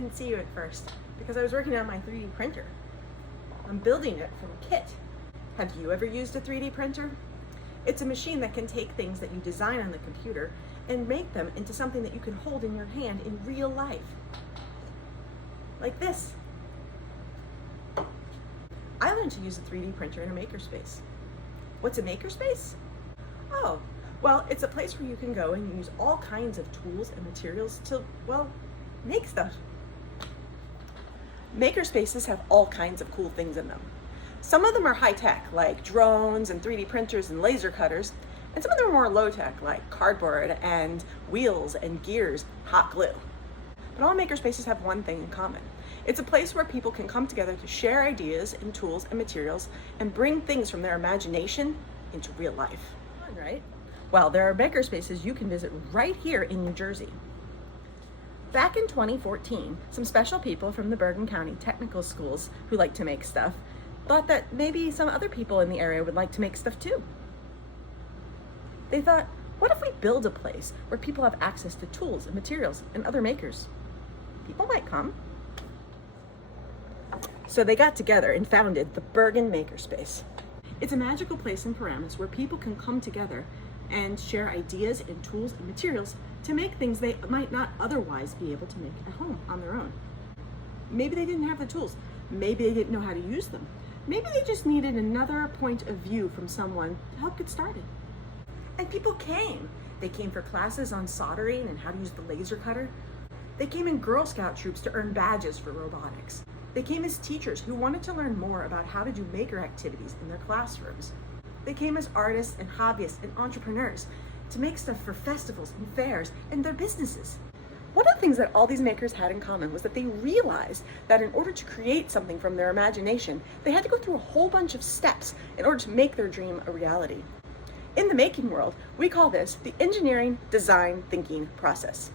didn't see you at first because I was working on my 3D printer. I'm building it from a kit. Have you ever used a 3D printer? It's a machine that can take things that you design on the computer and make them into something that you can hold in your hand in real life. Like this. I learned to use a 3D printer in a makerspace. What's a makerspace? Oh, well, it's a place where you can go and use all kinds of tools and materials to, well, make stuff. Makerspaces have all kinds of cool things in them. Some of them are high-tech, like drones and 3D printers and laser cutters, and some of them are more low-tech, like cardboard and wheels and gears, hot glue. But all makerspaces have one thing in common. It's a place where people can come together to share ideas and tools and materials and bring things from their imagination into real life. Fun, right? Well, there are makerspaces you can visit right here in New Jersey. Back in 2014, some special people from the Bergen County Technical Schools who like to make stuff thought that maybe some other people in the area would like to make stuff too. They thought, what if we build a place where people have access to tools and materials and other makers? People might come. So they got together and founded the Bergen Makerspace. It's a magical place in Paramus where people can come together and share ideas and tools and materials to make things they might not otherwise be able to make at home on their own. Maybe they didn't have the tools. Maybe they didn't know how to use them. Maybe they just needed another point of view from someone to help get started. And people came. They came for classes on soldering and how to use the laser cutter. They came in Girl Scout troops to earn badges for robotics. They came as teachers who wanted to learn more about how to do maker activities in their classrooms. They came as artists and hobbyists and entrepreneurs to make stuff for festivals and fairs and their businesses. One of the things that all these makers had in common was that they realized that in order to create something from their imagination, they had to go through a whole bunch of steps in order to make their dream a reality. In the making world, we call this the engineering design thinking process.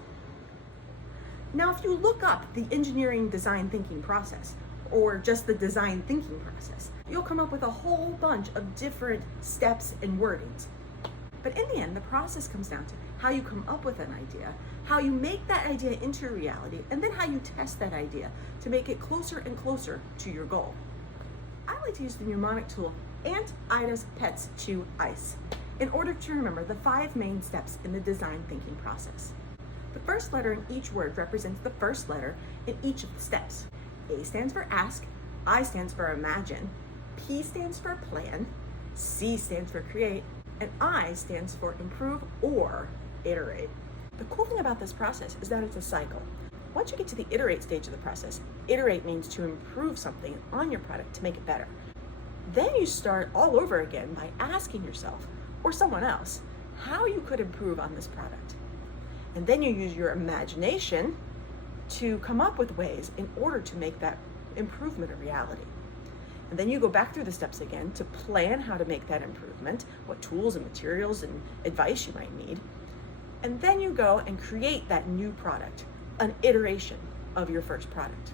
Now, if you look up the engineering design thinking process, or just the design thinking process, you'll come up with a whole bunch of different steps and wordings. But in the end, the process comes down to how you come up with an idea, how you make that idea into reality, and then how you test that idea to make it closer and closer to your goal. I like to use the mnemonic tool Aunt Ida's Pets Chew Ice in order to remember the 5 main steps in the design thinking process. The first letter in each word represents the first letter in each of the steps. A stands for ask, I stands for imagine, P stands for plan, C stands for create, and I stands for improve or iterate. The cool thing about this process is that it's a cycle. Once you get to the iterate stage of the process, iterate means to improve something on your product to make it better. Then you start all over again by asking yourself, or someone else, how you could improve on this product. And then you use your imagination to come up with ways in order to make that improvement a reality. And then you go back through the steps again to plan how to make that improvement, what tools and materials and advice you might need. And then you go and create that new product, an iteration of your first product.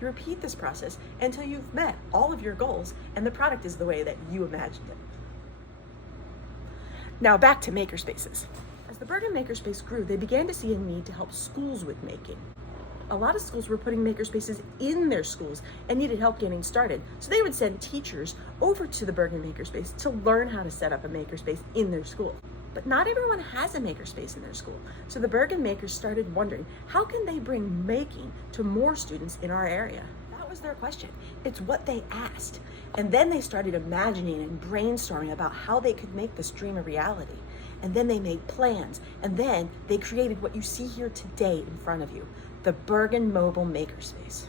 You repeat this process until you've met all of your goals and the product is the way that you imagined it. Now back to makerspaces. As the Bergen Makerspace grew, they began to see a need to help schools with making. A lot of schools were putting makerspaces in their schools and needed help getting started. So they would send teachers over to the Bergen Makerspace to learn how to set up a makerspace in their school. But not everyone has a makerspace in their school. So the Bergen makers started wondering, how can they bring making to more students in our area? That was their question. It's what they asked. And then they started imagining and brainstorming about how they could make this dream a reality. And then they made plans. And then they created what you see here today in front of you, the Bergen Mobile Makerspace.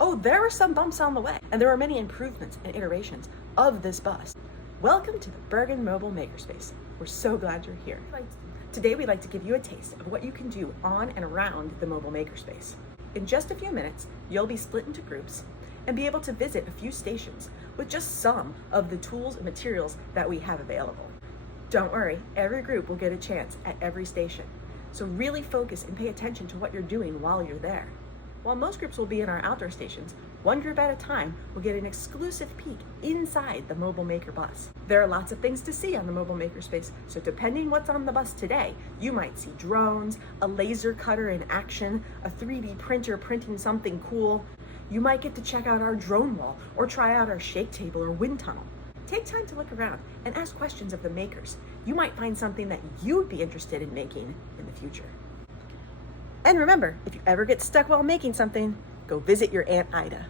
Oh, there were some bumps on the way, and there were many improvements and iterations of this bus. Welcome to the Bergen Mobile Makerspace. We're so glad you're here. Today we'd like to give you a taste of what you can do on and around the Mobile Makerspace. In just a few minutes, you'll be split into groups and be able to visit a few stations with just some of the tools and materials that we have available. Don't worry, every group will get a chance at every station. So really focus and pay attention to what you're doing while you're there. While most groups will be in our outdoor stations, One group at a time will get an exclusive peek inside the Mobile Maker bus. There are lots of things to see on the Mobile Makerspace, so depending what's on the bus today, you might see drones, a laser cutter in action, a 3D printer printing something cool. You might get to check out our drone wall or try out our shake table or wind tunnel. Take time to look around and ask questions of the makers. You might find something that you'd be interested in making in the future. And remember, if you ever get stuck while making something, go visit your Aunt Ida.